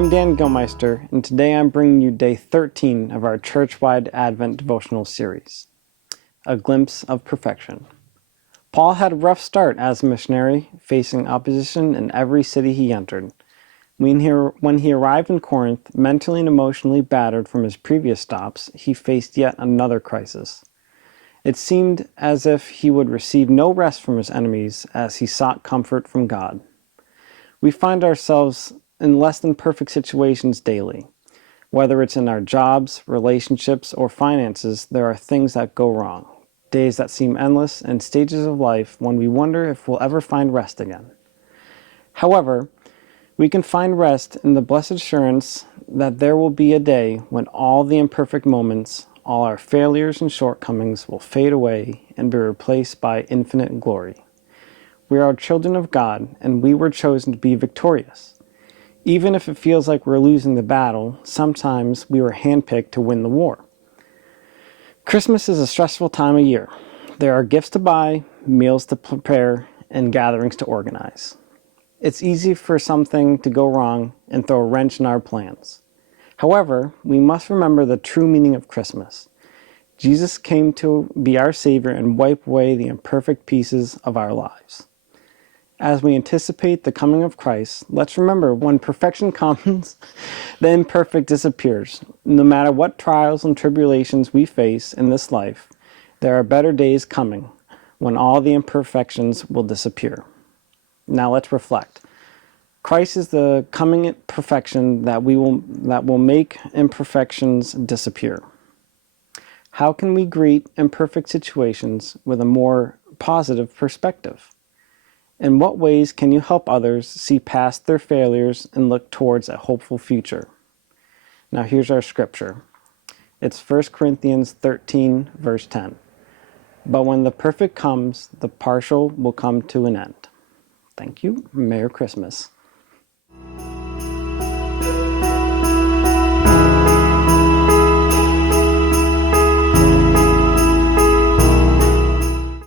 I'm Dan Gilmeister, and today I'm bringing you day 13 of our church-wide Advent devotional series, A Glimpse of Perfection. Paul had a rough start as a missionary, facing opposition in every city he entered. When he arrived in Corinth, mentally and emotionally battered from his previous stops, he faced yet another crisis. It seemed as if he would receive no rest from his enemies as he sought comfort from God. We find ourselves in less than perfect situations daily. Whether it's in our jobs, relationships, or finances, there are things that go wrong, days that seem endless, and stages of life when we wonder if we'll ever find rest again. However, we can find rest in the blessed assurance that there will be a day when all the imperfect moments, all our failures and shortcomings will fade away and be replaced by infinite glory. We are children of God, and we were chosen to be victorious. Even if it feels like we're losing the battle, sometimes we were handpicked to win the war. Christmas is a stressful time of year. There are gifts to buy, meals to prepare, and gatherings to organize. It's easy for something to go wrong and throw a wrench in our plans. However, we must remember the true meaning of Christmas. Jesus came to be our Savior and wipe away the imperfect pieces of our lives. As we anticipate the coming of Christ, let's remember when perfection comes, the imperfect disappears. No matter what trials and tribulations we face in this life, there are better days coming when all the imperfections will disappear. Now let's reflect. Christ is the coming perfection that will make imperfections disappear. How can we greet imperfect situations with a more positive perspective? In what ways can you help others see past their failures and look towards a hopeful future? Now here's our scripture. It's 1 Corinthians 13, verse 10. But when the perfect comes, the partial will come to an end. Thank you. Merry Christmas.